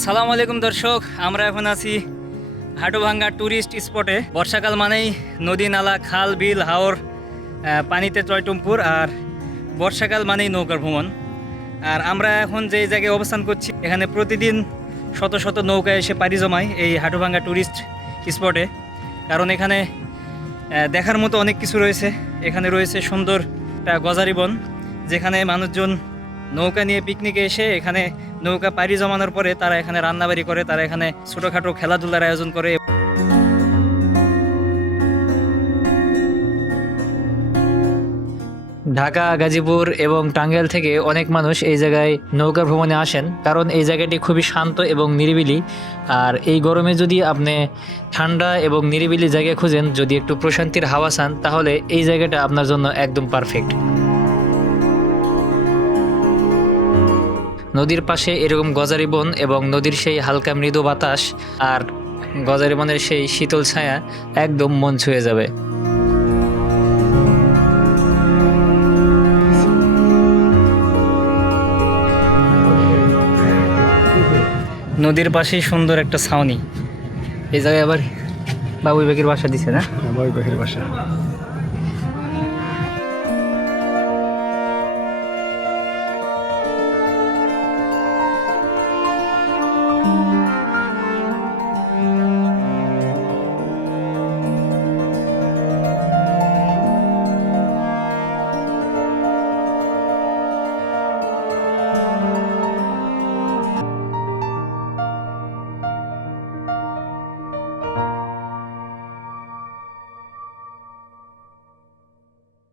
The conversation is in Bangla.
আসসালামু আলাইকুম দর্শক, আমরা এখন আছি হাটুভাঙ্গা ট্যুরিস্ট স্পটে। বর্ষাকাল মানেই নদী নালা খাল বিল হাওর পানিতে টয়টুম্পুর, আর বর্ষাকাল মানেই নৌকার ভ্রমণ। আর আমরা এখন যে জায়গায় অবস্থান করছি এখানে প্রতিদিন শত শত নৌকা এসে পাড়ি জমায় এই হাটুভাঙ্গা ট্যুরিস্ট স্পটে, কারণ এখানে দেখার মতো অনেক কিছু রয়েছে। এখানে রয়েছে সুন্দর একটা গজারি বন, যেখানে মানুষজন নৌকা নিয়ে পিকনিকে এসে এখানে নৌকা পাড়ি জমানোর পরে তারা এখানে রান্নাবাড়ি করে, তারা এখানে ছোটোখাটো খেলাধুলার আয়োজন করে। ঢাকা, গাজীপুর এবং টাঙ্গাইল থেকে অনেক মানুষ এই জায়গায় নৌকা ভ্রমণে আসেন, কারণ এই জায়গাটি খুবই শান্ত এবং নিরিবিলি। আর এই গরমে যদি আপনি ঠান্ডা এবং নিরিবিলি জায়গা খুঁজেন, যদি একটু প্রশান্তির হাওয়া চান, তাহলে এই জায়গাটা আপনার জন্য একদম পারফেক্ট। নদীর পাশে এরকম গজারি বন এবং নদীর সেই হালকা মৃদু বাতাস আর গজারি বনের সেই শীতল ছায়া একদম মন ছুঁয়ে যাবে। নদীর পাশেই সুন্দর একটা ছাউনি। এই জায়গায় আবার বাবুই পাখির বাসা দিছে না? বাবুই পাখির বাসা।